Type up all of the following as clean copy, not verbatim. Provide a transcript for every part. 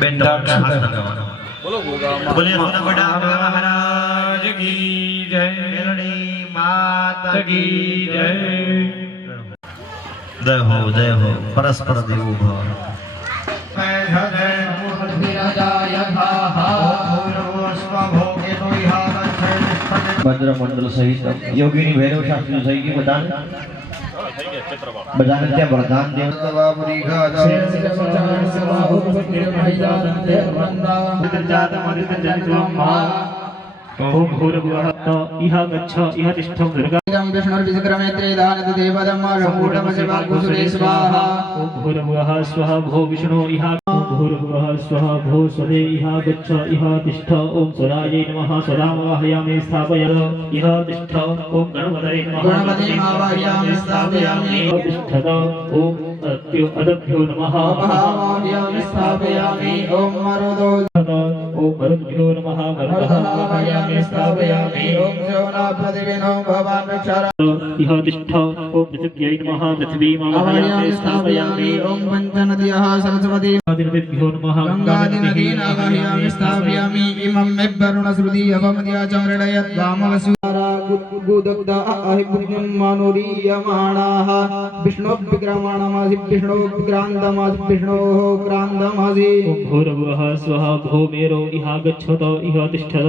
બેન બોલો બોલે બડા મહારાજ કી જય, મેલડી માતા કી જય। જય હો પરસ્પર દેવો ભવ। भद्र मंडल सहित योगिनी भैरव शास्त्री सही की बता बजाने क्या वरदान देवता ओम भूर्भुवः इह गच्छ इह तिष्ठं दुर्गा विष्णुर्विक्रमेत्रे दानत देवदम रमूढमशिवाकुसुरे स्वाहा। ओम भूर्भुवः स्वः भो विष्णु इह ओम भूर्भुवः स्वः भो स्वदे इह गच्छ इह तिष्ठ ओम स्वरायै नमः स्वरामवाहयामि स्थापयामि इह तिष्ठ ओम गणपतये नमः गणपतिमावाहयामि स्थापयामि तिष्ठत ओम अदभ्यो नमः महावाहयामि स्थापयामि ओम मरुदो ओम मरुद्भ्यो नमः महावाहयामि स्थापयामि ओम शोना प्रतिविनो भवान् रक्षारा इह तिष्ठ ओम पृथिव्यै नमः पृथिवीमावाहयामि स्थापयामि ओम पञ्चनद्यः सरस्वती नदीभ्यो नमः गङ्गादिनदीनावाहयामि स्थापयामि इमं मे वरुणश्रुति अवमद्या चमृडयत् वामवसुरा गुदग्धा अहिपुण्यं मानुरीयमाणाः विष्णुविक्रमाणमासि विष्णुविक्रान्तमासि विष्णोः क्रान्तमासि ओम भूर्भुवः स्वः भो मेरो इह गच्छत इह तिष्ठत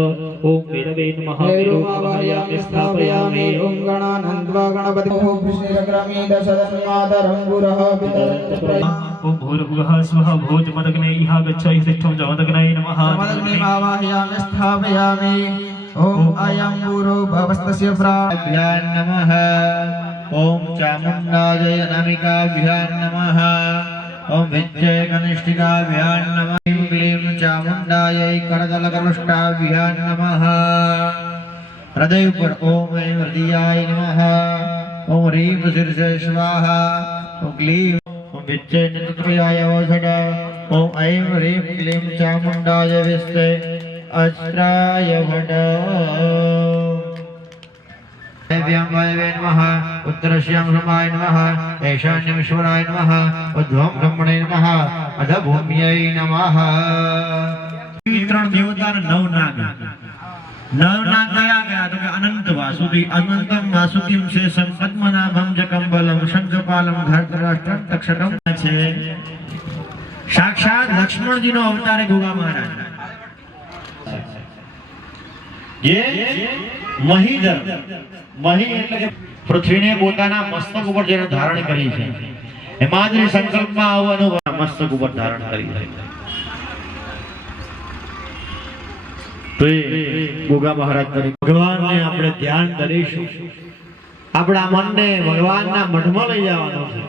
ओम भैरवे नमः भैरवावाहयामि स्थापयामि ओम गणानन्द्वा गणपतिः विष्णुरग्रामीण सदन्मातरं गुरः पितरं ओम भूर्भुवः स्वः भो जमदग्ने इह गच्छ इह तिष्ठं जमदग्ने नमः मदग्निमावाहयामि स्थापयामि ओम अयं गुरो भवस्तस्य प्राभ्यां नमः ओम चामुण्डायै अनामिकाभ्यां नमः ओम विद्ये कनिष्ठिकाभ्यां नमः क्लीं चामुण्डायै करदलकलुष्टाभ्यां नमः हृदय पर ओम ऐं हृदयाय नमः ओम ह्रीं शीर्षे स्वाहा ओम क्लीं ओम विद्ये नित्यप्रियाय ओषध ओम ऐं ह्रीं क्लीं चामुण्डाय विष्टे अस्त्राय वड देव्यां वायवे नमः उत्तरस्यां समाय नमः ईशान्यमीश्वराय नमः उद्भवं ब्रह्मणे नमः अधभूम्यै नमः। ત્રણ દેવતા નવ નાગ કયા ગયા તો કે અનંત વાસુદેવ અનંતમ વાસુદેવ શેષમ પદ્મનાભમ જકંબલમ શંખપાલમ ધૃતરાષ્ટ્રમ તક્ષકમ છે। સાક્ષાત લક્ષ્મણજીનો અવતાર ગોગા મહારાજ જે મહીધર મહી એટલે કે પૃથ્વીને પોતાના મસ્તક ઉપર જેને ધારણ કરી છે હિમાદ્રી સંકલ્પમાં આવવાનું મસ્તક ઉપર ધારણ કરી છે તો ગોગા મહારાજ તરીકે ભગવાનને આપણે ધ્યાન કરીશું આપણા મનને ભગવાનના મઠમાં લઈ જવાનું છે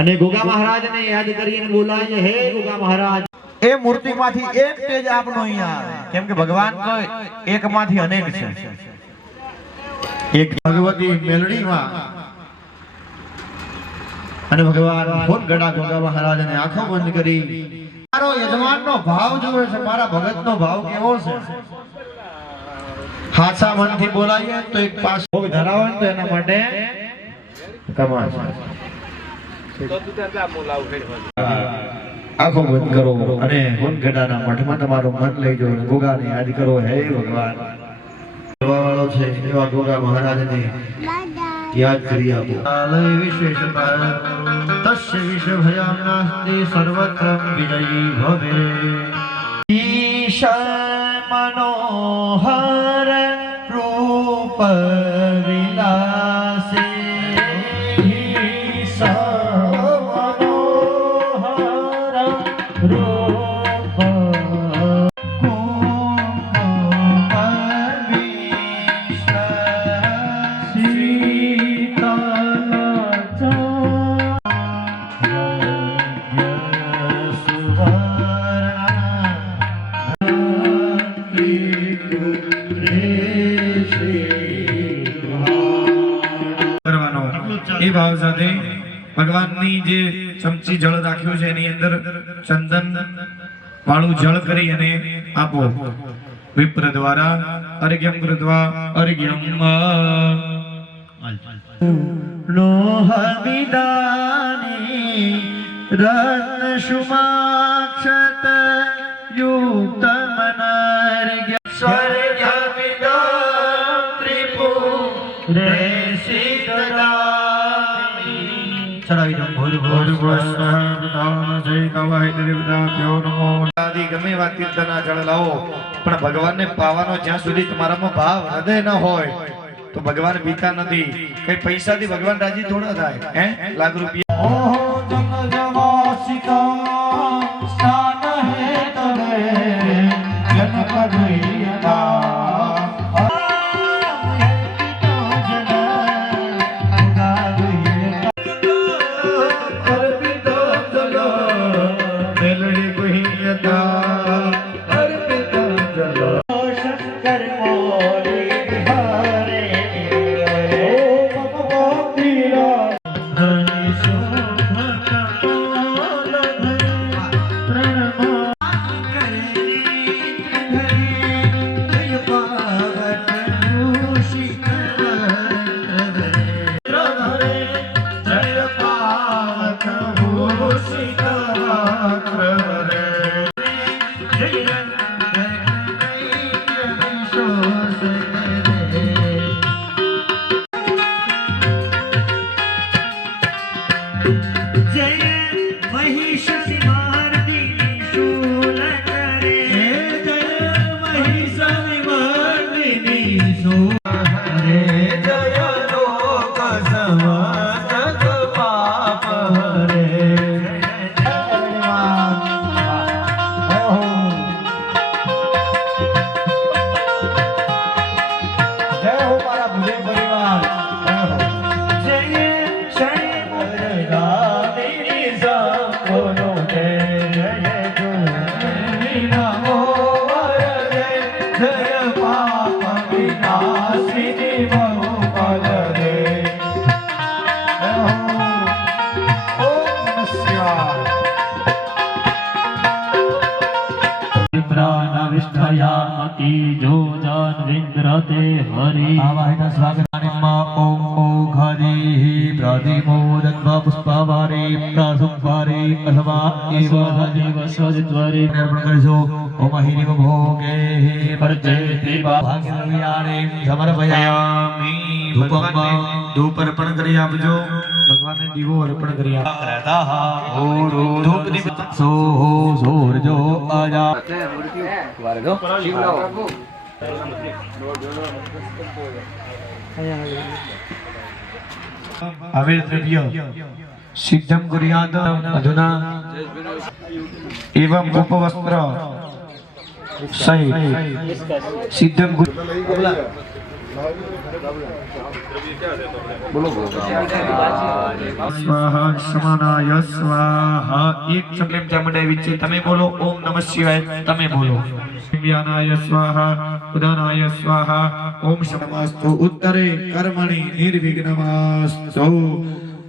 અને ગોગા મહારાજને યાદ કરીને બોલાય હે ગોગા મહારાજ એ મૂર્તિમાંથી એક તેજ આપનો અહીંયા આવે કેમ કે ભગવાન તો એકમાંથી અનેક છે। એક ભગવતી મેલડીમાં અને ભગવાન ફોન ગડા ગોગા મહારાજને આંખો બંધ કરી મારો યજમાનનો ભાવ જોવે છે મારા ભગતનો ભાવ કેવો છે હાચા મનથી બોલાઈએ તો એક પાસ ભોગ ધરાવે તો એના માટે કમાલ છે। આંખો બંધ કરો અને ફોન ગડાના મઠમાં તમારું મન લઈ જાઓ ગોગાને યાદ કરો હે ભગવાન વાળો છે એવા ગોગા મહારાજને યાદ કરી આપો આલય વિશેષતા તસ્ય વિષ ભયં નાસ્તિ સર્વત્ર વિજયી ભવે ઈશ મનોહર રૂપ વિલાસે ઈશ મનોહર રૂપ એ ભાવ સાથે ભગવાનની જે ચમચી જળ રાખ્યું છે એની અંદર ચંદન વાળું જળ કરી અને આપો વિપ્ર દ્વારા અર્ઘ્યમ કૃત્વા અર્ઘ્યમ લોહ વિદાની રત્ન શુમાક્ષર ચડાવી દો આદિ ગમે એવા તીર્થના જળ લાવો પણ ભગવાનને પાવાનો જ્યાં સુધી તમારામાં ભાવ હૃદય ન હોય તો ભગવાન પીતા નથી કઈ પૈસાથી ભગવાન રાજી થોડા થાય હે લાખ રૂપિયા ઓહો જન જવાસિતા સ્થાન હે તને જન કનૈયા ધૂપ અર્પણ કરી આપજો ભગવાનને દીવો અર્પણ કરી હવે દ્રવ્ય સિદ્ધમ ગુર્યાદ અધુના एवं उपवस्त्र सहित सिद्धम स्वाहा समानाय स्वाहा एक संकल्प चामुंडा विचे तमे बोलो ओम नमः शिवाय तमे बोलो व्यानाय स्वाहा उदानाय स्वाहा ओम नमस्तु उत्तरे कर्मणि निर्विघ्नमस्तु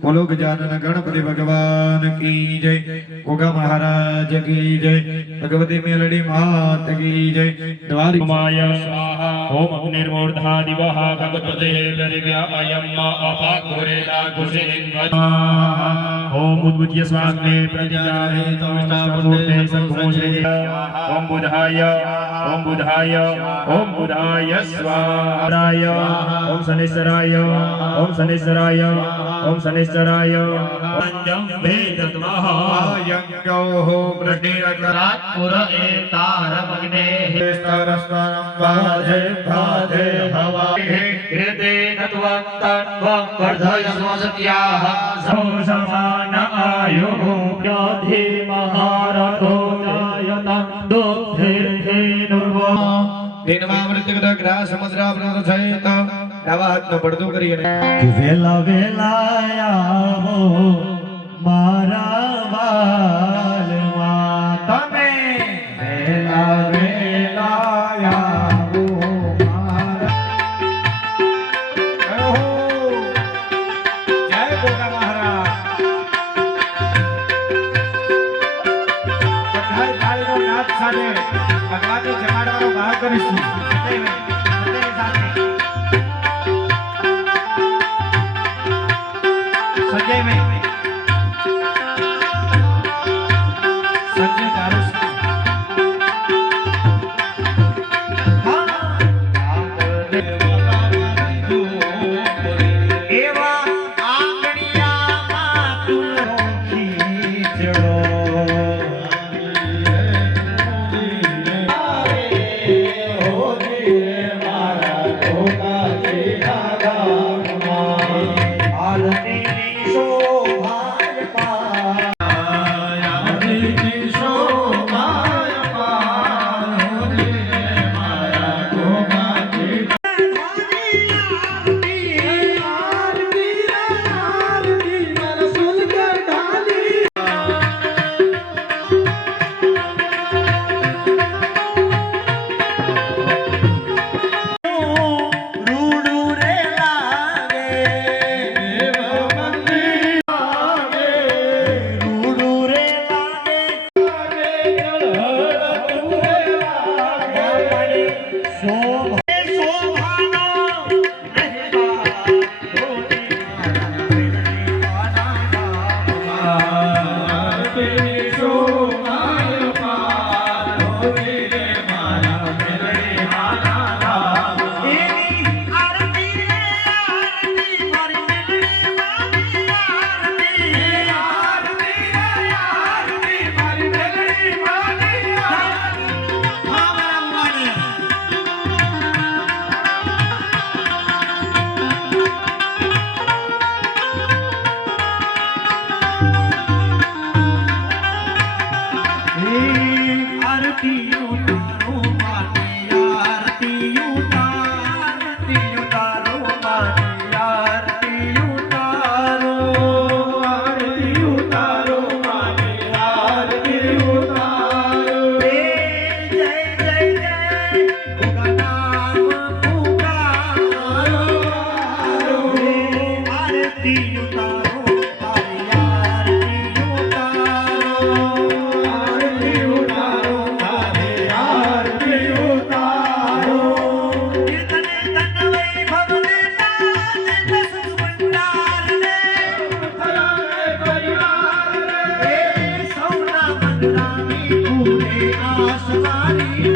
बोलो गजानन गणपति भगवान की जय गोगा महाराज की जय भगवती मेलडी मात की जय द्वारि माया स्वाहा ओम अग्निर्मूर्धा दिवः भगवते लरिव्या अयम् अपाकुरेला कुशेन्वत् ओम उद्भुत्य स्वाग्ने प्रतिजाहे तविष्टापुते संघोषे ओम बुधाय स्वाहाय ओम शनेश्वराय ओम शनेश्वराय ओम शनेश्वराय पंचम वेदत्वः यज्ञोः वृष्टिरकरात्पुर एतारमग्ने स्तरस्तरं बाधे बाधे हवाहे कृतेन त्वं तन्वं वर्धयस्व सत्याः समान आयुः व्याधि महारथो जायतं दुःखिर्धेनुर्वो दिनमामृतगत ग्रह समुद्रावृत सहित नवा हाथનો પડદો કરી અને વેલા વેલા આવો મારા વાલમાં તમે વેલા વેલા આવો મારા ઓહો જય ગોગા મહારાજ બધાય તાળીનો નાદ સાથે ભગવાનને જમાડવાનો ભાવ કરીશું संजय में संजय दारू एवा आंगणिया मातु આરતી ઉતારો તારી આરતી ઉતારો આરતી ઉતારો તારી આરતી ઉતારો તને તન વૈભવ દેતા જય સુંદર ને થરાવે પરિવાર રે સૌના મંદરાની પૂરે આસમાની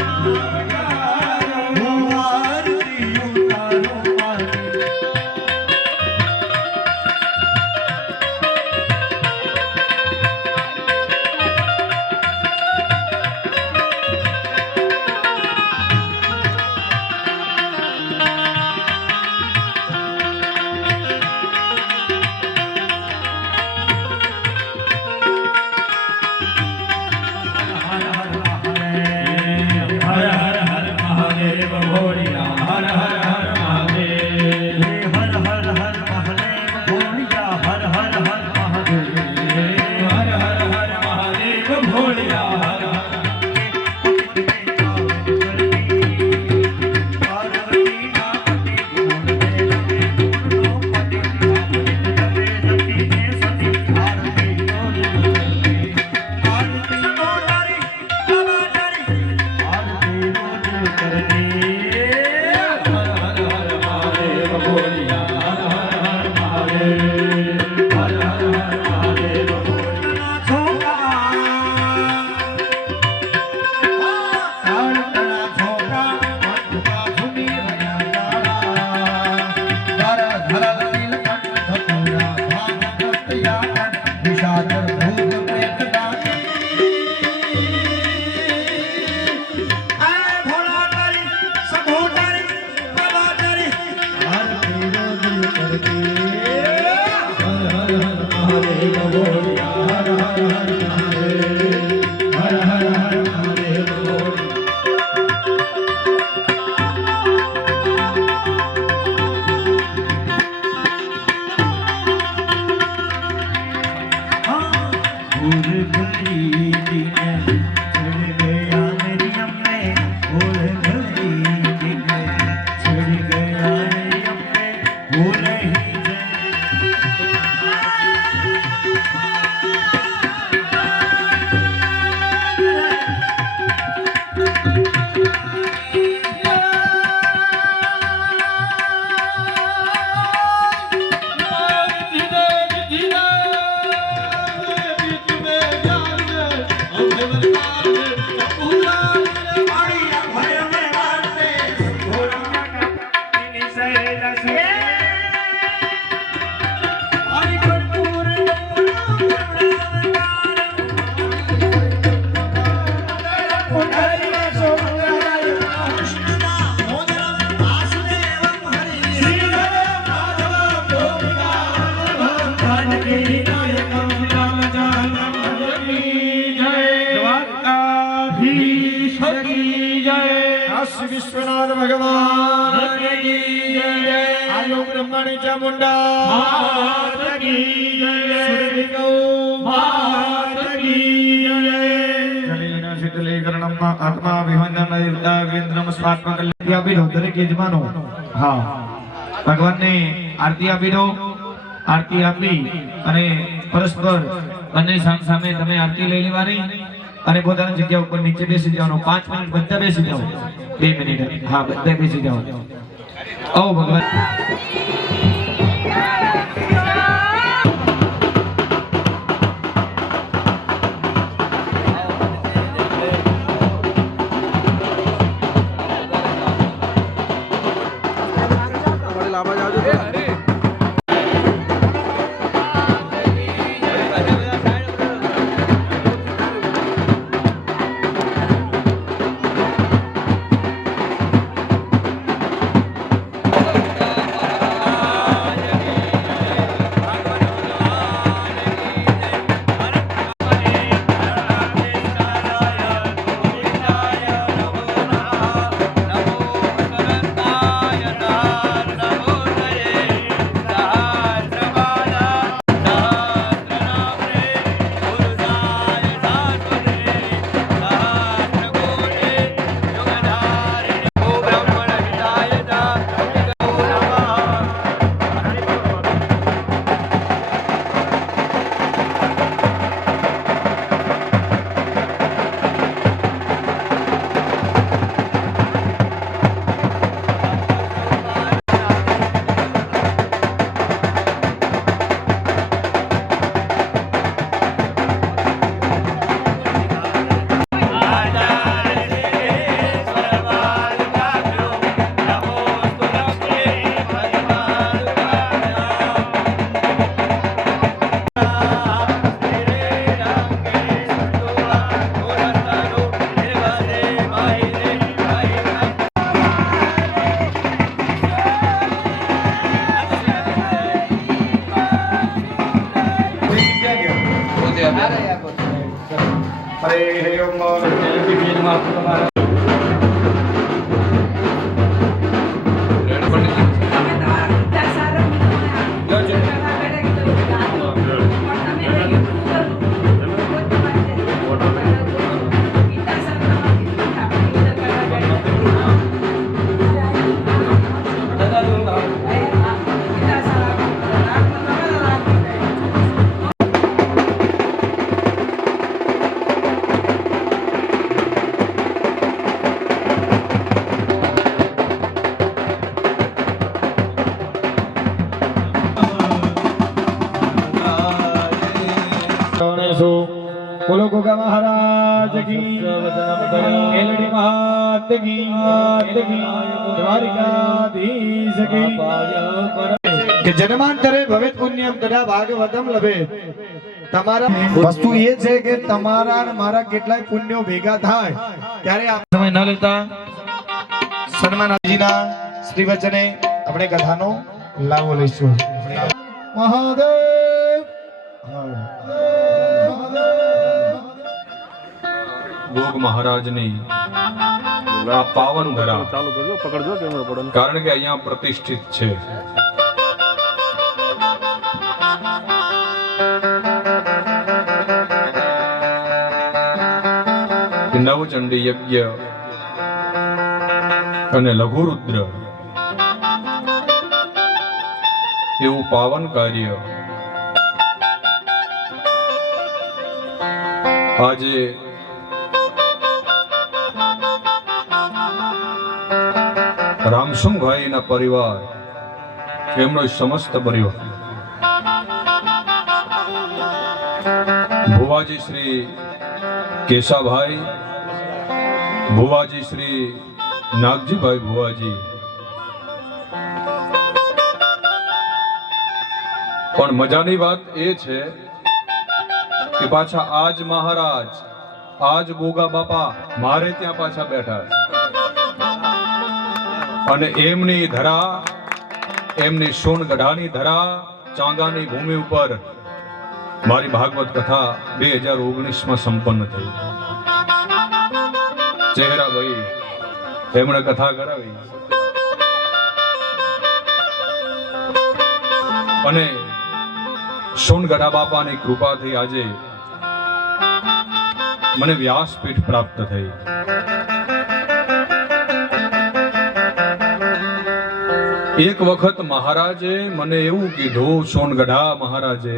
વિશ્વનાથ ભગવાન આલો બ્રહ્માણી ચામુંડા માત કી જય સૂર્ય ગૌ માત કી જય જલેન શીતલીકરણમ આત્મા વિહંદન દેવતાવેન્દ્રમ સ્વાત્મકલ્યાણમ આપી દો દરેક યજમાનો હા ભગવાનની આરતી આપી દો આરતી આપી અને પરસ્પર બંને સામે તમે આરતી લઈ લેવાની અને પોતાની જગ્યા ઉપર નીચે બેસી જવાનું 5 મિનિટ બધા બેસી જાઓ 2 મિનિટ હા બધા બેસી જાઓ ઓ ભગવાન હરે ઓમ બોલો ગોગા મહારાજ કી મેલડી માત કી દ્વારિકાધીશ કી કે જન્માંતરે ભવેત પુણ્યમ તથા ભાગવતમ લભે તમારા વસ્તુ એ છે કે તમારા અને મારા કેટલાય પુણ્યો ભેગા થાય ત્યારે આ સમય ન લેતા સન્માનજીના શ્રી વચને આપણે કથાનો લાવો લઈશું મહાદેવ ગોગ મહારાજની આ પાવન ધરા કારણ કે અહીંયા પ્રતિષ્ઠિત છે નવચંડી યજ્ઞ અને લઘુરુદ્ર એવું પાવન કાર્ય આજે રામસુંભાઈના પરિવાર એમનો સમસ્ત પરિવાર ભુવાજી શ્રી કેશાભાઈ ભુવાજી શ્રી નાગજીભાઈ ભુવાજી પણ મજાની વાત એ છે કે પાછા આજ મહારાજ આજ ગોગા બાપા મારે ત્યાં પાછા બેઠા છે અને એમની ધરા એમની સોનગઢાની ધરા ચાંગાની ભૂમિ ઉપર મારી ભાગવત કથા 2019 સંપન્ન થઈ ચહેરાભાઈ એમણે કથા કરાવી અને સોનગઢા બાપાની કૃપાથી આજે મને વ્યાસપીઠ પ્રાપ્ત થઈ એક વખત મહારાજે મને એવું કીધું સોનગઢા મહારાજે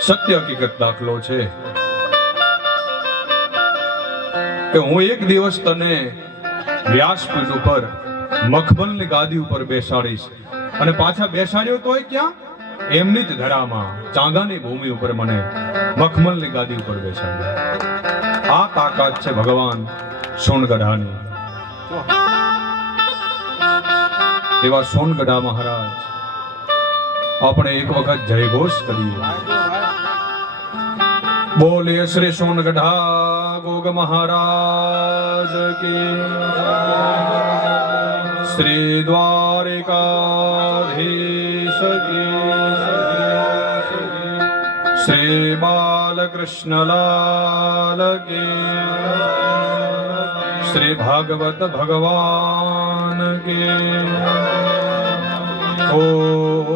સત્ય હકીકત દાખલો છે કે હું એક દિવસ તને વ્યાસપીઠ ઉપર મખમલની ગાદી ઉપર બેસાડીશ અને પાછા બેસાડ્યો તોય ક્યાં એમની જ ધરામાં ચાંગાની ભૂમિ ઉપર મને મખમલની ગાદી ઉપર બેસાડ્યો આ તાકાત છે ભગવાન સોનગઢાની એવા સોનગઢા મહારાજ આપણે એક વખત જયઘોષ કરીએ બોલીએ શ્રી સોનગઢા ગોગ મહારાજ કી શ્રી દ્વારિકાધીશ કી શ્રી બાલકૃષ્ણલાલ કી श्री भागवत भगवान के ओम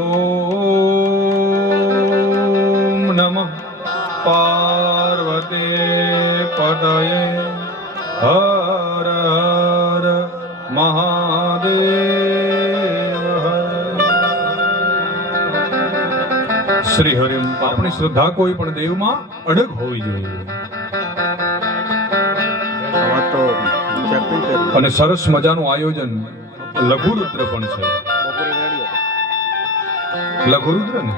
नमः पार्वती पतये हर हर महादेव श्री हरिम अपनी श्रद्धा कोई पण देव में अडग होवी जोईए અને સરસ મજાનું આયોજન લઘુરુદ્ર પણ છે લઘુરુદ્ર ને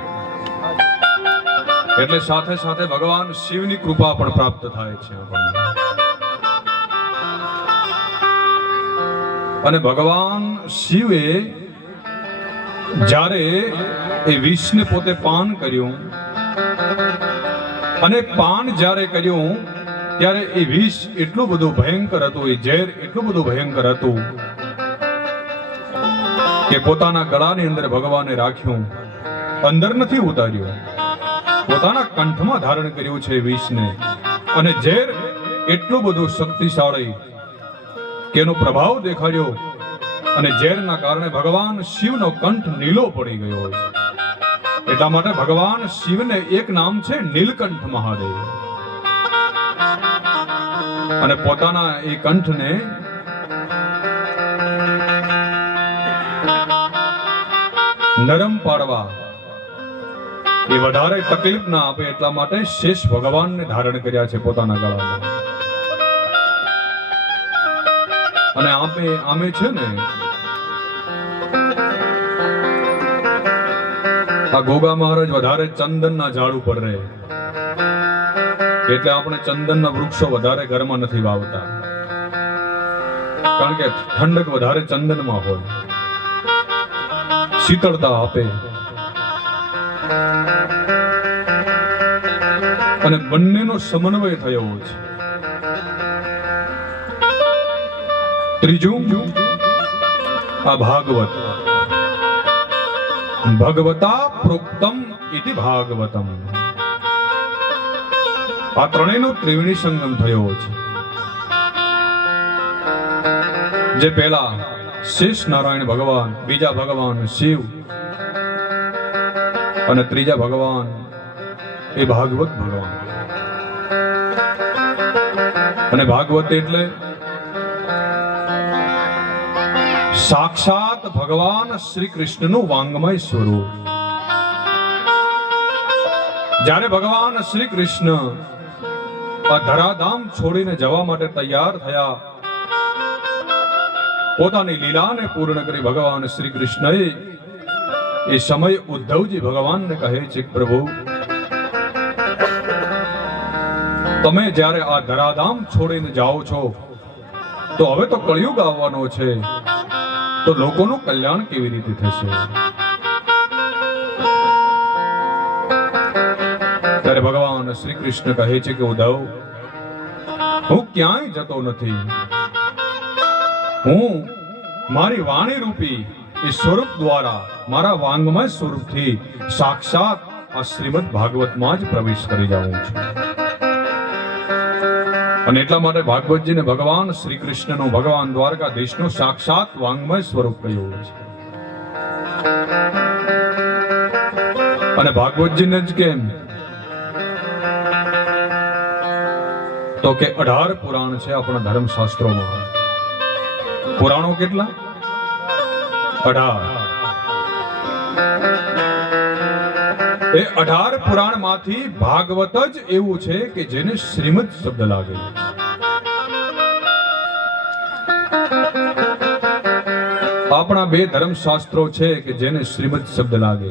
એટલે સાથે સાથે ભગવાન શિવની કૃપા પણ પ્રાપ્ત થાય છે અને ભગવાન શિવે જ્યારે એ વિષને પોતે પાન કર્યું અને પાન જ્યારે કર્યું ત્યારે એ વિષ એટલું બધું ભયંકર હતું એ ઝેર એટલું બધું ભયંકર હતું કે પોતાના ગળાની અંદર ભગવાને રાખ્યું અંદર નથી ઉતાર્યું પોતાના કંઠમાં ધારણ કર્યું છે વિષને, અને ઝેર એટલું બધું શક્તિશાળી કે એનો પ્રભાવ દેખાડ્યો, અને ઝેરના કારણે ભગવાન શિવનો કંઠ નીલો પડી ગયો છે. એટલા માટે ભગવાન શિવને એક નામ છે નીલકંઠ મહાદેવ. અને પોતાના એ કંઠને નરમ પાડવા, એ વધારે તકલીફ ના આપે એટલા માટે શેષ ભગવાનને ધારણ કર્યા છે પોતાના ગળામાં. અને આમે છે ને આ ગોગા મહારાજ વધારે ચંદનના ઝાડ ઉપર રહે, એટલે આપણે ચંદનના વૃક્ષો વધારે ઘરમાં નથી વાવતા, કારણ કે ઠંડક વધારે ચંદનમાં હોય, શીતળતા આપે. અને બંનેનો સમન્વય થયો છે. ત્રીજું આ ભાગવત, ભગવતા પ્રોક્તમ ઇતિ ભાગવતમ. આ ત્રણેયનો ત્રિવેણી સંગમ થયો છે. જે પહેલા શેષ નારાયણ ભગવાન, બીજા ભગવાન શિવ, અને ત્રીજા ભગવાન એ ભાગવત ભગવાન. અને ભાગવત એટલે સાક્ષાત ભગવાન શ્રી કૃષ્ણનું વાંગમય સ્વરૂપ. જ્યારે ભગવાન શ્રી કૃષ્ણ આ ધરાધામ છોડીને જવા માટે તૈયાર થયા, પોતાની લીલાને પૂર્ણ કરી ભગવાન શ્રી કૃષ્ણએ એ સમય ઉદ્ધવજી ભગવાનને કહે છે, પ્રભુ તમે જ્યારે આ ધરાધામ છોડીને જાઓ છો તો હવે તો કળિયુગ આવવાનો છે, તો લોકોનું કલ્યાણ કેવી રીતે થશે? ત્યારે ભગવાન શ્રી કૃષ્ણ કહે છે કે ઉદ્ધવ, હું ક્યાંય જતો નથી. હું મારી વાણી રૂપી એ સ્વરૂપ દ્વારા, મારા વાંગમય સ્વરૂપથી સાક્ષાત આ શ્રીમદ ભાગવતમાં જ પ્રવેશ કરી જાઉં છું. અને એટલા માટે ભાગવતજીને ભગવાન શ્રી કૃષ્ણનો, ભગવાન દ્વારકાધીશનો સાક્ષાત વાંગમય સ્વરૂપ કહ્યું છે. અને ભાગવતજીને જ કેમ? તો કે 18 પુરાણ છે આપણા ધર્મશાસ્ત્રોમાં. પુરાણો કેટલા? 18. એ 18 પુરાણ માંથી ભાગવત જ એવું છે કે જેને શ્રીમદ શબ્દ લાગે. આપણા 2 ધર્મશાસ્ત્રો છે કે જેને શ્રીમદ શબ્દ લાગે.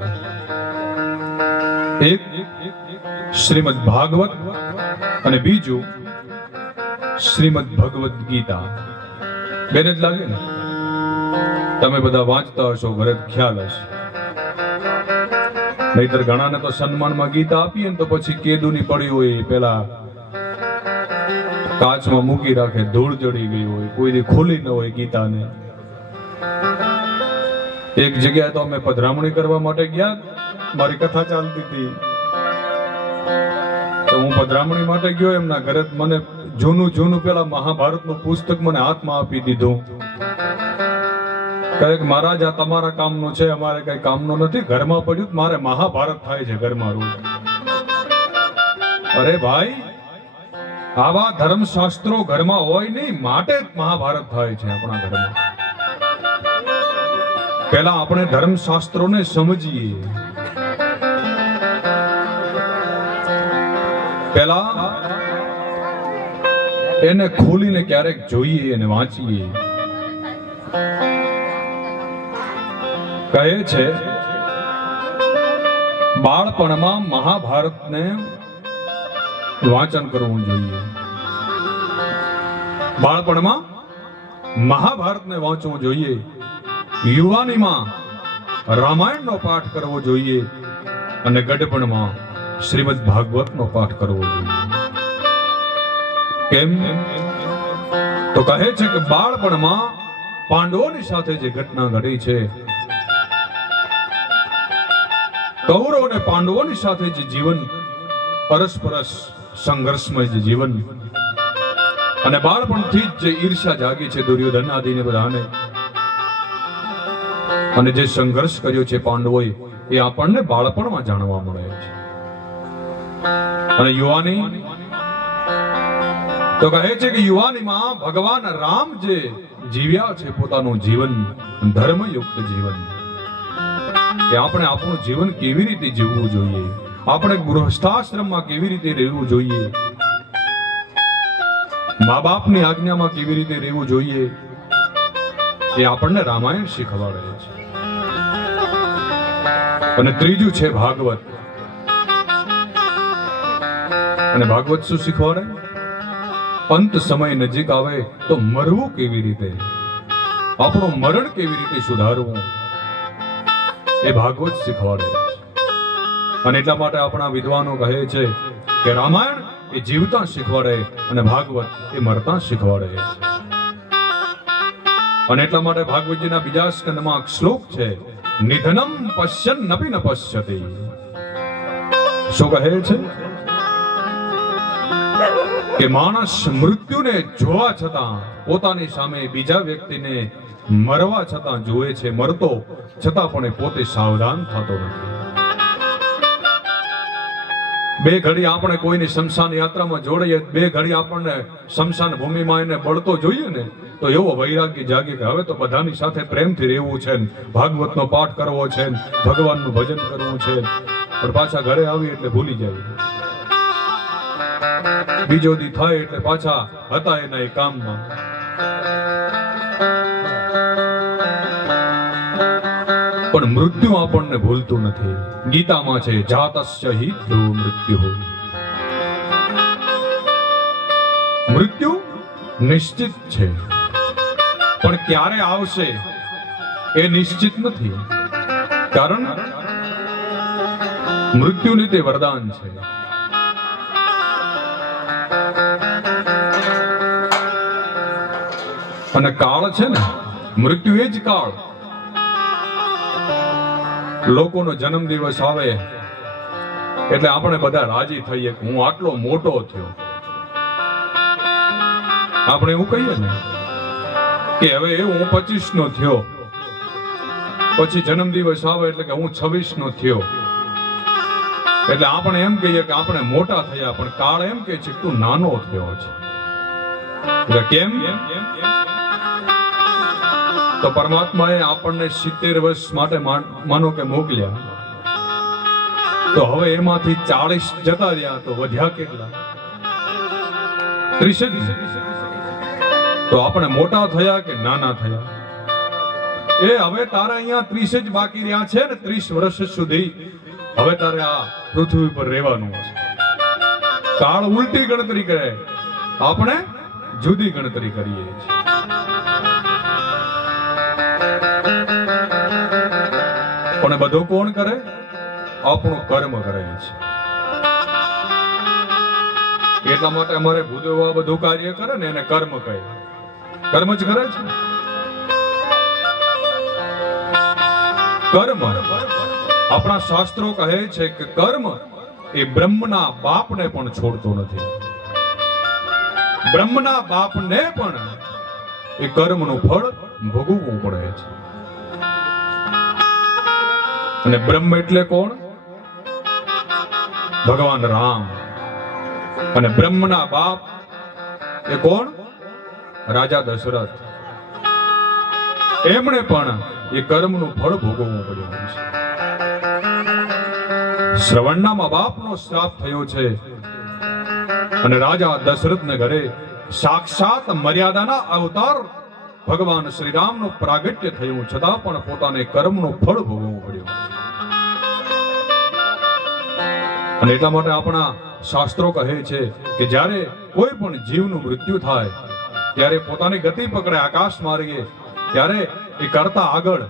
એક શ્રીમદ ભાગવત અને બીજું શ્રીમદ ભગવદ ગીતા. બેને જ લાગે ને? તમે બધા વાંચતા હશો, ઘરે ખ્યાલ હશે. નહીતર ઘણાને તો સન્માનમાં ગીતા આપીએ ને તો પછી કેદુની પડી હોય પેલા કાચમાં મૂકી રાખે, ધૂળ ચડી ગઈ હોય, કોઈ ખોલી ન હોય ગીતાને. એક જગ્યાએ તો અમે પધરામણી કરવા માટે ગયા, મારી કથા ચાલતી હતી તો હું પધરામણી માટે ગયો. એમના ઘરે મને જૂનું પેલા મહાભારતનું પુસ્તક મને હાથમાં આપી દીધું. કહે કે મહારાજ આ તમારા કામનું છે, અમારે કઈ કામનું નથી. ઘરમાં પડ્યું, મારે મહાભારત થાય છે ઘરમાં રોજ. અરે ભાઈ, આવા ધર્મશાસ્ત્રો ઘરમાં હોય નહીં માટે જ મહાભારત થાય છે આપણા ઘરમાં. પહેલા આપણે ધર્મશાસ્ત્રોને સમજીએ, પહેલા એને ખોલીને ક્યારેક જોઈએ અને વાંચીએ. કહે છે બાળપણમાં મહાભારતને વાંચન કરવું જોઈએ. બાળપણમાં મહાભારતને વાંચવું જોઈએ. યુવાનીમાં રામાયણનો પાઠ કરવો જોઈએ અને ગઢપણમાં શ્રીમદ ભાગવતનો પાઠ કરવો જોઈએ. કેમ? તો કહે છે કે બાળપણમાં પાંડવોની સાથે જે ઘટના ઘટી છે, કૌરવ અને પાંડવોની સાથે જે જીવન અરસપરસ સંઘર્ષમય જે જીવન અને બાળપણથી જ જે ઈર્ષ્યા જાગી છે દુર્યોધન આદિને બધાને, અને જે સંઘર્ષ કર્યો છે પાંડવોએ, એ આપણને બાળપણમાં જાણવા મળે છે. અને યુવાની તો કહે છે કે યુવાનીમાં ભગવાન રામ જે જીવ્યા છે પોતાનું જીવન, ધર્મયુક્ત જીવન, કે આપણે આપણું જીવન કેવી રીતે જીવવું જોઈએ, આપણે ગૃહસ્થાશ્રમમાં કેવી રીતે રહેવું જોઈએ, મા બાપની આજ્ઞામાં કેવી રીતે રહેવું જોઈએ, એ આપણને રામાયણ શીખવાડે છે. અને ત્રીજું છે ભાગવત. અને ભાગવત શું શીખવાડે? અંત સમય નજીક આવે તો મરવું કેવી રીતે, આપણું મરણ કેવી રીતે સુધારવું, એ ભાગવત શીખવાડે છે. અને એટલા માટે આપણા વિદ્વાનો કહે છે કે રામાયણ એ જીવતા શીખવાડે અને ભાગવત એ મરતા શીખવાડે છે. અને એટલા માટે ભાગવતજીના બીજા સ્કંદમાં એક શ્લોક છે, નિધનમ પશ્યન નપી ન પશ્યતિ. શું કહે છે? કે માણસ મૃત્યુને જોવા છતાં પોતાની સામે બીજા વ્યક્તિને મરવા છતાં જુએ છે, મરતો છતાં પણ એ પોતે સાવધાન થતો નથી. બે ઘડી આપણે કોઈની શમશાન યાત્રામાં જોડીએ, બે ઘડી આપણને શમશાન ભૂમિમાં એને બળતો જોઈએ ને, તો એવો વૈરાગ્ય જાગે કે હવે તો બધાની સાથે પ્રેમથી રહેવું છે, ભાગવતનો પાઠ કરવો છે, ભગવાનનું ભજન કરવું છે. પણ પાછા ઘરે આવી એટલે ભૂલી જાય, બીજો દી થાય એટલે પાછા હતા એના એ કામમાં. પણ મૃત્યુ આપણને ભૂલતું નથી. ગીતામાં છે જાતસ્ય હિ ધ્રુવ મૃત્યુ. મૃત્યુ નિશ્ચિત છે, પણ ક્યારે આવશે એ નિશ્ચિત નથી. કારણ મૃત્યુની તે વરદાન છે. અને કાળ છે ને, મૃત્યુ એ જ કાળ. લોકોનો જન્મદિવસ આવે એટલે આપણે બધા રાજી થઈએ કે હું આટલો મોટો થયો. આપણે એવું કહીએ ને કે હવે હું 25 નો થયો, પછી જન્મદિવસ આવે એટલે કે હું 26 નો થયો. એટલે આપણે એમ કહીએ કે આપણે મોટા થયા, પણ કાળ એમ કહે છે તું નાનો થયો છે. કેમ? તો પરમાત્માએ આપણને 70 વર્ષ માટે માનો કે મોકલ્યા, તો હવે એમાંથી 40 જતા રહ્યા તો વધ્યા કેટલા? 30. તો આપણે મોટા થયા કે નાના થયા? એ હવે તારે અહીંયા 30 જ બાકી રહ્યા છે ને, 30 વર્ષ સુધી હવે તારે આ પૃથ્વી પર રહેવાનું છે. કાળ ઉલટી ગણતરી કરે, આપણે જુદી ગણતરી કરીએ છીએ. પણ બધું કોણ કરે? આપણું કર્મ કરે છે. એટલા માટે અમારે ભૂદેવ આ બધું કાર્ય કરે ને એને કર્મ કહે. કર્મ જ કરે છે. કર્મ આપણા શાસ્ત્રો કહે છે કે કર્મ એ બ્રહ્મના બાપને પણ છોડતો નથી. બ્રહ્મના બાપને પણ એ કર્મનું ફળ ભોગવવું પડે છે. અને બ્રહ્મ એટલે કોણ? ભગવાન રામ. અને બ્રહ્મના બાપ એ કોણ? રાજા દશરથ. એમણે પણ એ કર્મનું ફળ ભોગવવું પડ્યું છે. શ્રવણના મા બાપનો શ્રાપ થયો છે અને રાજા દશરથને ઘરે સાક્ષાત મર્યાદાના અવતાર ભગવાન શ્રી રામનું પ્રાગટ્ય થયું, છતાં પણ પોતાને કર્મનું ફળ ભોગવવું પડ્યું. અને એટલા માટે આપણા શાસ્ત્રો કહે છે કે જ્યારે કોઈ પણ જીવનું મૃત્યુ થાય ત્યારે પોતાની ગતિ પકડે આકાશ માર્ગે, ત્યારે એ કરતા આગળ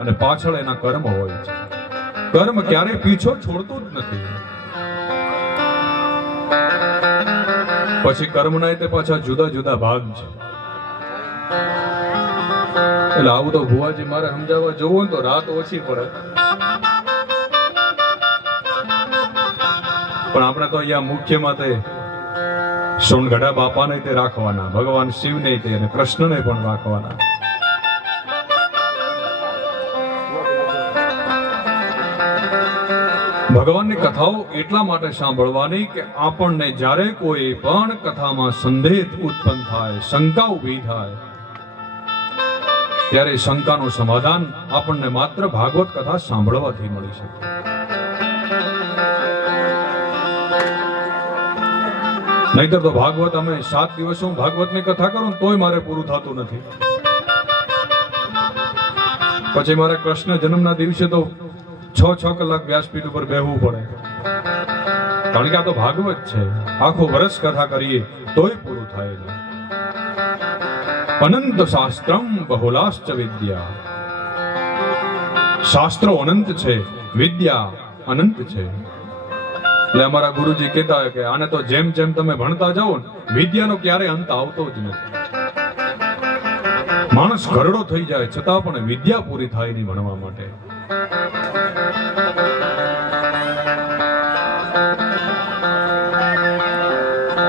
અને પાછળ એના કર્મ હોય છે. કર્મ ક્યારેય પીછો છોડતું જ નથી. પછી કર્મના તે પાછા જુદા જુદા ભાગ છે. એટલે આવું તો ભુવાજી મારે સમજાવવા જોવું ને તો રાત ઓછી પડે. પણ આપણે તો અહીંયા મુખ્યમાં તે સોનગઢા બાપાને તે રાખવાના, ભગવાન શિવને તે અને કૃષ્ણને પણ રાખવાના. ભગવાનની કથાઓ એટલા માટે સાંભળવાની કે આપણને જ્યારે કોઈ પણ કથામાં સંદેહ ઉત્પન્ન થાય, શંકા ઊભી થાય, ત્યારે શંકાનું સમાધાન આપણને માત્ર ભાગવત કથા સાંભળવાથી મળી શકે. નહીતર તો ભાગવત અમે 7 દિવસ હું ભાગવતની કથા કરું તોય મારે પૂરું થતું નથી. પછી મારે કૃષ્ણ જન્મના દિવસે તો 6 કલાક વ્યાસપીઠ ઉપર બેહવું પડે, કારણ કે આ તો ભાગવત છે. આખો વર્ષ કથા કરીએ તોય પૂરું થાય નહીં. અનંત શાસ્ત્રમ બહુલાશ્ચ વિદ્યા. શાસ્ત્રો અનંત છે, વિદ્યા અનંત છે. એટલે અમારા ગુરુજી કહેતા હોય કે આને તો જેમ જેમ તમે ભણતા જાઓ ને વિદ્યાનો ક્યારે અંત આવતો જ નથી. માણસ ઘરડો થઈ જાય છતાં પણ વિદ્યા પૂરી થાય નહીં ભણવા માટે.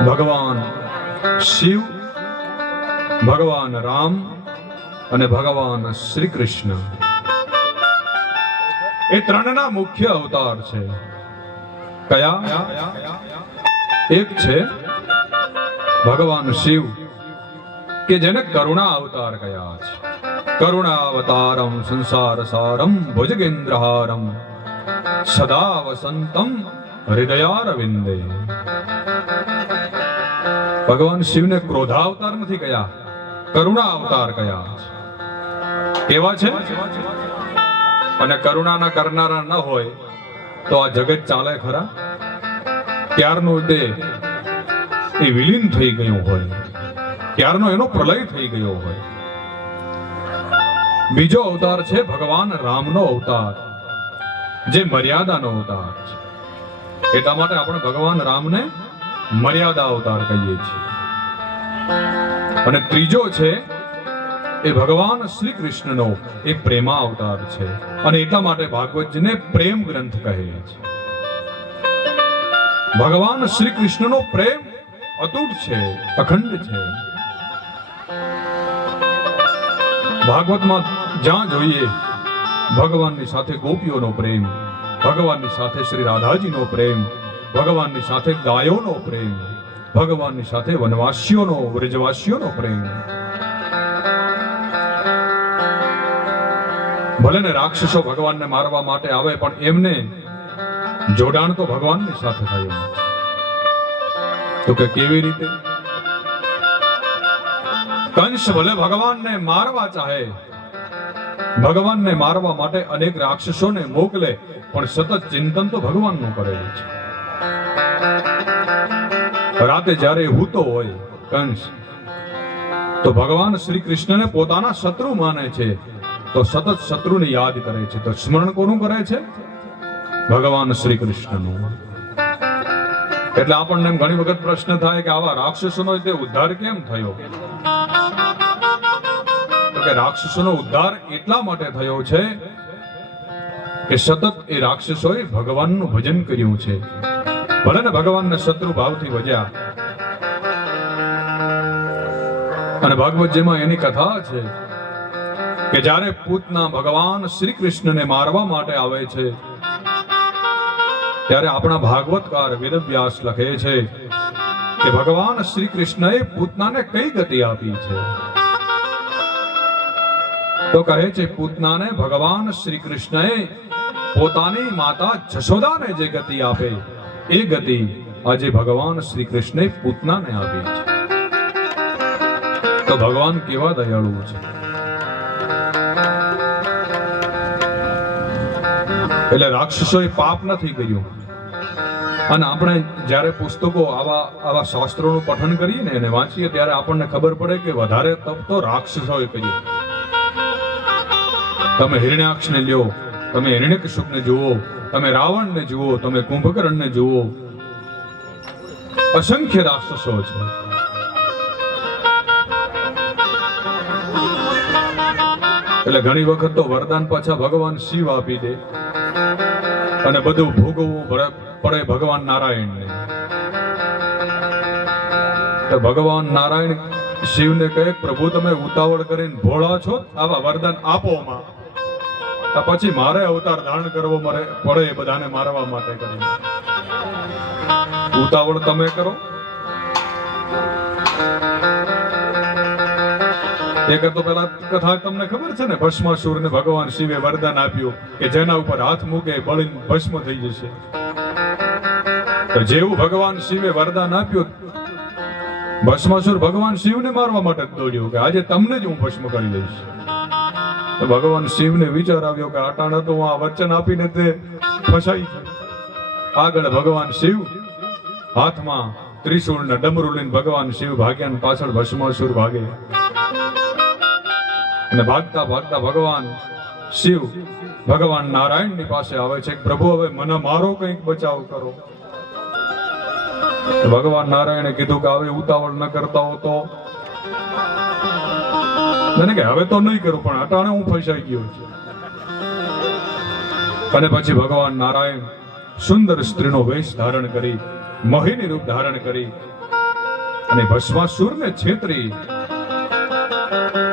ભગવાન શિવ, ભગવાન રામ અને ભગવાન શ્રી કૃષ્ણ એ ત્રણના મુખ્ય અવતાર છે. કયા? એક છે ભગવાન શિવ કે જેને કરુણા અવતાર કયા છે. કરુણા અવતારમ સંસાર સારમ ભુજગેન્દ્રહારમ સદા વસંતમ હૃદયારવિંદે. ભગવાન શિવને ક્રોધાવતાર નથી કયા, કરુણા અવતાર કયા છે. કેવા છે? અને કરુણાના કરનારા ન હોય તો આ જગત ચાલે ખરા? ત્યારનું તે એ વિલીન થઈ ગયું હોય, ત્યારનો એનો પ્રલય થઈ ગયો હોય. બીજો અવતાર છે ભગવાન રામનો અવતાર, જે મર્યાદાનો અવતાર છે. એટલા માટે આપણે ભગવાન રામને મર્યાદા અવતાર કહીએ છીએ. અને ત્રીજો છે એ ભગવાન શ્રી કૃષ્ણનો એ પ્રેમા અવતાર છે. અને એટલા માટે ભાગવતજીને પ્રેમ ગ્રંથ કહે છે. ભગવાન શ્રી કૃષ્ણનો પ્રેમ અતૂટ છે, અખંડ છે. ભાગવતમાં જ્યાં જોઈએ ભગવાનની સાથે ગોપીઓનો પ્રેમ, ભગવાનની સાથે શ્રી રાધાજીનો પ્રેમ, ભગવાનની સાથે ગાયોનો પ્રેમ, ભગવાનની સાથે વનવાસીઓનો, વ્રજવાસીઓનો પ્રેમ. ભલે ને રાક્ષસો ભગવાનને મારવા માટે આવે પણ એમને જોડાણ તો ભગવાનની સાથે થયું. તો કે કેવી રીતે? કંસ ભલે ભગવાનને મારવા ચાહે, ભગવાનને મારવા માટે અનેક રાક્ષસોને મોકલે, પણ સતત ચિંતન તો ભગવાનનું કરે છે. રાતે જ્યારે હૂતો હોય કંસ, તો ભગવાન શ્રી કૃષ્ણને પોતાના શત્રુ માને છે, તો સતત શત્રુને યાદ કરે છે. તો સ્મરણ કોનું કરે છે? ભગવાન શ્રી કૃષ્ણનું. એટલે આપણને ઘણી વખત પ્રશ્ન થાય કે આવા રાક્ષસોનો તે ઉદ્ધાર કેમ થયો? તો કે રાક્ષસોનો ઉદ્ધાર એટલા માટે થયો છે કે સતત એ રાક્ષસોએ ભગવાનનું ભજન કર્યું છે. ભલે ને ભગવાનને શત્રુ ભાવથી ભજ્યા. અને ભાગવતજીમાં એની કથા છે કે જ્યારે પૂતના ભગવાન શ્રી કૃષ્ણને મારવા માટે આવે છે, ત્યારે આપણા ભાગવતકાર વેદવ્યાસ લખે છે કે ભગવાન શ્રી કૃષ્ણએ પૂતનાને કઈ ગતિ આપી છે? તો કહે છે પૂતનાને ભગવાન શ્રી કૃષ્ણએ પોતાની માતા જશોદાને જે ગતિ આપે એ ગતિ આજે ભગવાન શ્રી કૃષ્ણએ પૂતનાને આપી છે. તો ભગવાન કેવા દયાળુ છે! એટલે રાક્ષસોએ પાપ નથી કર્યું. અને આપણે જ્યારે પુસ્તકો આવા શાસ્ત્રોનું પઠન કરીએ ને અને વાંચીએ ત્યારે આપણને ખબર પડે કે વધારે તપ તો રાક્ષસોએ કર્યું. તમે હિરણ્યાક્ષને લ્યો, તમે હિરણ્યકશુપને જુઓ, તમે રાવણને જુઓ, તમે કુંભકર્ણને જુઓ, અસંખ્ય રાક્ષસો છે. એટલે ઘણી વખત તો વરદાન પાછા ભગવાન શિવ આપી દે અને બધું ભોગવવું પડે ભગવાન નારાયણને. તો ભગવાન નારાયણ શિવને કહે, પ્રભુ તમે ઉતાવળ કરીને ભોળા છો, આવા વરદાન આપો માં. પછી મારે અવતાર ધારણ કરવો પડે એ બધાને મારવા માટે કરીને. ઉતાવળ તમે કરો. એક તો પેલા કથા તમને ખબર છે ને, ભસ્માસુર ને ભગવાન શિવે વરદાન આપ્યું કે જેના ઉપર હાથ મૂકે બળીને ભસ્મ થઈ જશે. તો જેવું ભગવાન શિવે વરદાન આપ્યું, ભસ્માસુર ભગવાન શિવને મારવા માટે દોડ્યો કે આજે તમને જ હું ભસ્મ કરી દઈશ. તો ભગવાન શિવને વિચાર આવ્યો કે અટાણે તો હું આ વચન આપીને તે ફસાઈ ગયો. આગળ ભગવાન શિવ હાથમાં ત્રિશૂળ ને ડમરું લઈને ભગવાન શિવ ભાગ્યા, પાછળ ભસ્માસુર ભાગે. અને ભાગતા ભાગતા ભગવાન શિવ ભગવાન નારાયણ ની પાસે આવે છે, પ્રભુ હવે મને મારો કંઈક બચાવ કરો. ભગવાન નારાયણે કીધું કે હવે ઉતાવળ ન કરતા હો તો મને કે હવે તો નહીં કરું, પણ અટાણે હું ફસાઈ ગયો છું. અને પછી ભગવાન નારાયણ સુંદર સ્ત્રીનો વેશ ધારણ કરી, મોહિની રૂપ ધારણ કરી અને ભસ્માસુરને છેતરી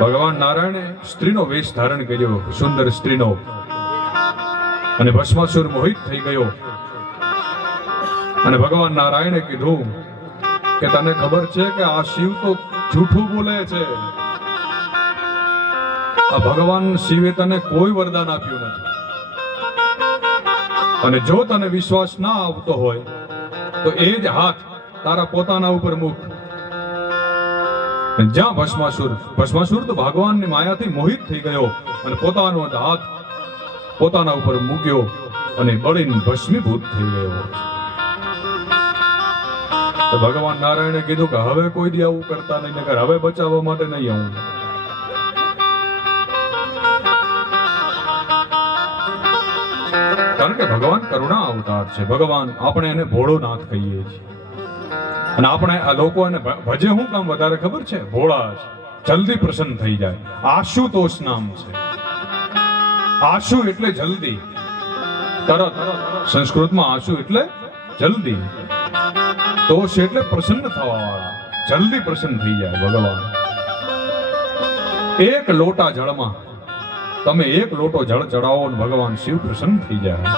ભગવાન નારાયણે સ્ત્રીનો વેશ ધારણ કર્યો, સુંદર સ્ત્રીનો, અને ભસ્માસુર મોહિત થઈ ગયો. અને ભગવાન નારાયણે કીધું કે તને ખબર છે કે આ શિવ તો જૂઠું બોલે છે. આ ભગવાન શિવે તને કોઈ વરદાન આપ્યું નથી, અને જો તને વિશ્વાસ ના આવતો હોય તો એ જ હાથ તારા પોતાના ઉપર મૂક. જ્યાં ભસ્માસુર તો ભગવાનની માયાથી મોહિત થઈ ગયો અને પોતાનો હાથ પોતાના ઉપર મૂક્યો અને બળીને ભસ્મીભૂત થઈ ગયો. તો ભગવાન નારાયણે કીધું કે હવે કોઈ દી આવું કરતા નહીં, નકર હવે બચાવવા માટે નહીં આવું. કારણ કે ભગવાન કરુણા અવતાર છે. ભગવાન આપણે એને ભોળોનાથ કહીએ છીએ, અને આપણે આ લોકો એને ભજે શું કામ વધારે ખબર છે? ભોળા છે, જલ્દી પ્રસન્ન થઈ જાય. આશુતોષ નામ છે. આશુ એટલે જલ્દી, તરત. સંસ્કૃતમાં આશુ એટલે જલ્દી, તોષ એટલે પ્રસન્ન થવા વાળા, જલ્દી પ્રસન્ન થઈ જાય ભગવાન. એક લોટા જળમાં તમે એક લોટો જળ ચડાવો અને ભગવાન શિવ પ્રસન્ન થઈ જાય.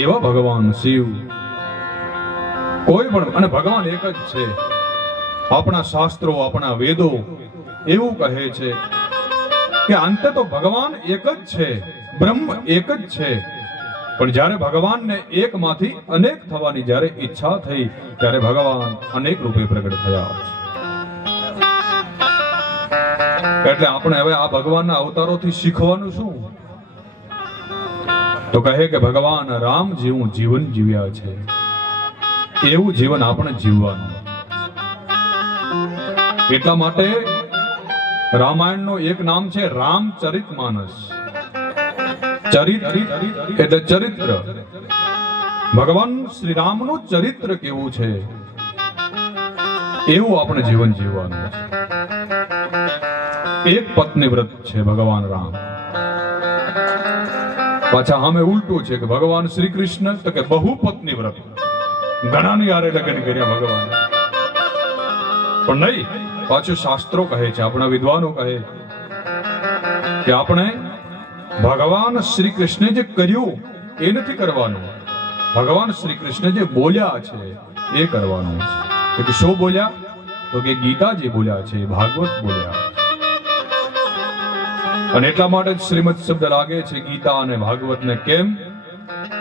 એવા ભગવાન શિવ કોઈ પણ, અને ભગવાન એક જ છે. આપણા શાસ્ત્રો, આપણા વેદો એવું કહે છે કે અંતે તો ભગવાન એક જ છે, બ્રહ્મ એક જ છે. પણ જ્યારે ભગવાનને એકમાંથી અનેક થવાની જ્યારે ઈચ્છા થઈ, ત્યારે ભગવાન અનેક રૂપે પ્રગટ થયા. એટલે આપણે હવે આ ભગવાનના અવતારોથી શીખવાનું શું? તો કહે કે ભગવાન રામ જેવું જીવન જીવ્યા છે એવું જીવન આપણે જીવવાનું. એટલા માટે રામાયણનું એક નામ છે રામચરિતમાનસ. ચરિત્ર એટલે ચરિત્ર. ભગવાન શ્રી રામનું ચરિત્ર કેવું છે એવું આપણે જીવન જીવવાનું છે. એક પત્ની વ્રત છે ભગવાન રામ. પાછા સામે ઉલટું છે કે ભગવાન શ્રી કૃષ્ણ તો કે બહુ પત્ની વ્રત, ઘણાની હારે લગ્ન કર્યા ભગવાન. પણ નહીં, પાછું શાસ્ત્રો કહે છે, આપણા વિદ્વાનો કહે કે આપણે ભગવાન શ્રી કૃષ્ણે જે કર્યું એ નથી કરવાનું, ભગવાન શ્રી કૃષ્ણ જે બોલ્યા છે એ કરવાનું છે. કે શું બોલ્યા? તો કે ગીતા જે બોલ્યા છે, ભાગવત બોલ્યા. અને એટલા માટે જ શ્રીમદ શબ્દ લાગે છે ગીતા અને ભાગવતને. કેમ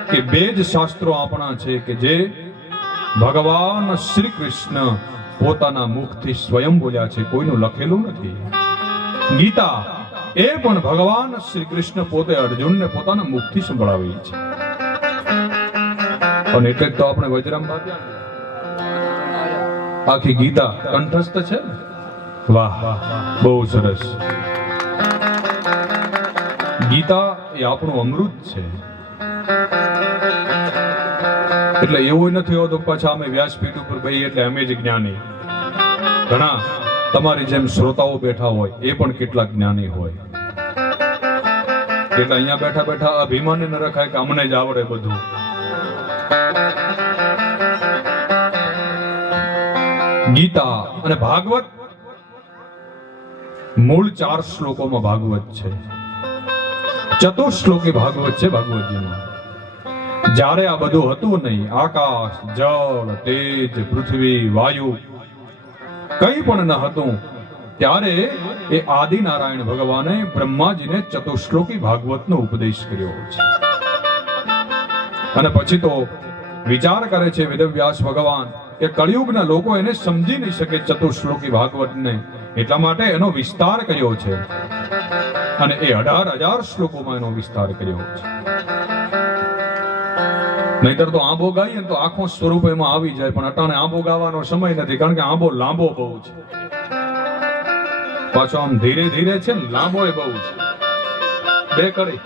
કે બે જ શાસ્ત્રો આપણા છે કે જે ભગવાન શ્રી કૃષ્ણ પોતાના મુખથી સ્વયં બોલ્યા છે, કોઈનું લખેલું નથી. ગીતા એ પણ ભગવાન શ્રી કૃષ્ણ પોતે અર્જુનને પોતાના મુખથી સંભળાવી છે. અને એટલે તો આપણે વજરામ આખી ગીતા કંઠસ્થ છે. વાહ, બહુ સરસ. ગીતા એ આપણું અમૃત છે. એટલે એવું નથી હોતું પાછા અમે વ્યાસપીઠ ઉપર ભાઈ એટલે અમે જ જ્ઞાની. ઘણા તમારી જેમ શ્રોતાઓ બેઠા હોય એ પણ કેટલાક જ્ઞાની હોય. એટલે અહીંયા બેઠા બેઠા અભિમાન ન રખાય કે અમને જ આવડે બધું. ગીતા અને ભાગવત મૂળ 4 શ્લોકોમાં ભાગવત છે. ચતુશ્લોકી ભાગવત છે ભાગવતજીમાં. જ્યારે આ બધું હતું નહીં, આકાશ, જળ, તેજ, પૃથ્વી, વાયુ કંઈ પણ ન હતું, ત્યારે એ આદિ નારાયણ ભગવાને બ્રહ્માજીને ચતુશ્લોકી ભાગવતનો ઉપદેશ કર્યો છે. અને પછી તો વિચાર કરે છે વેદવ્યાસ ભગવાન કે કળિયુગના લોકો એને સમજી નહીં શકે ચતુશ્લોકી ભાગવતને, એટલા માટે એનો વિસ્તાર કર્યો છે. અને એ 18,000 શ્લોકોમાં એનો વિસ્તાર કર્યો છે. નહીતર તો આંબો ગાઈએ ને તો આખો સ્વરૂપ એમાં આવી જાય, પણ અટાણે આંબો ગાવાનો સમય નથી, કારણ કે આંબો લાંબો બહુ છે. પાછો આમ ધીરે ધીરે છે ને, લાંબો એ બહુ છે. 2 કડી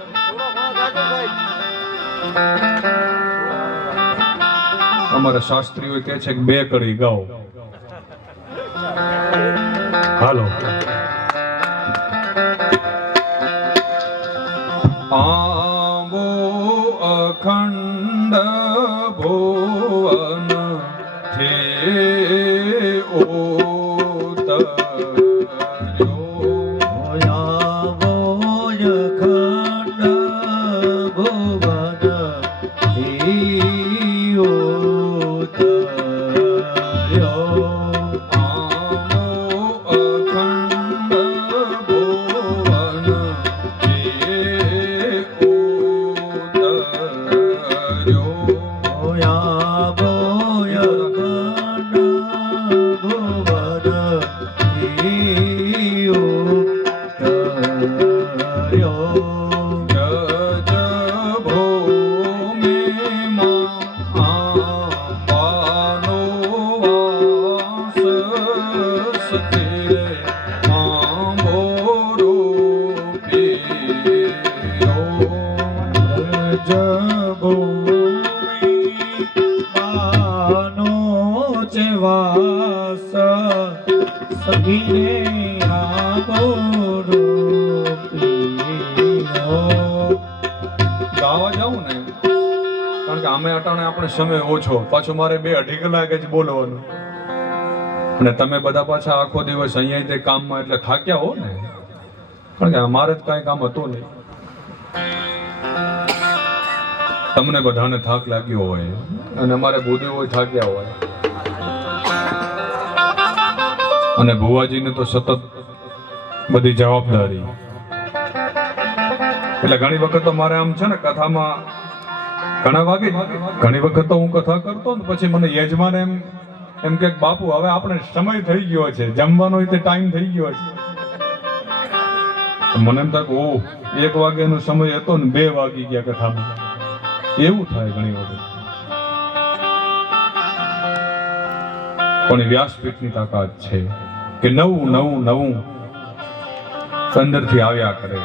અમારા શાસ્ત્રીઓ કહે છે કે 2 કડી ગાઓ. હાલો. આંબો અખંડ ભુવન છે ગાવા જાઉં ને, કારણ કે અમે અટાણે આપણે સમય ઓછો, પાછો મારે 2-2.5 કલાક જ બોલવાનું, અને તમે બધા પાછા આખો દિવસ અહીંયા તે કામમાં એટલે થાક્યા હો ને, કારણ કે અમારે જ કાંઈ કામ હતું નહીં. તમને બધાને થાક લાગ્યો હોય અને અમારે ભૂદેવો થાક્યા હોય, અને ભુવાજીને તો સતત બધી જવાબદારી. એટલે ઘણી વખત તો મારે આમ છે ને કથામાં ઘણા વાગે, ઘણી વખત તો હું કથા કરતો ને પછી મને યજમાન એમ કે બાપુ હવે આપણે સમય થઈ ગયો છે, જમવાનો ટાઈમ થઈ ગયો છે. મને એમ થાય ઓહ 1 વાગ્યાનો સમય હતો ને 2 વાગી ગયા કથામાં. એવું થાય ઘણી વખત. પણ વ્યાસપીઠની તાકાત છે કે નવું અંદરથી આવ્યા કરે.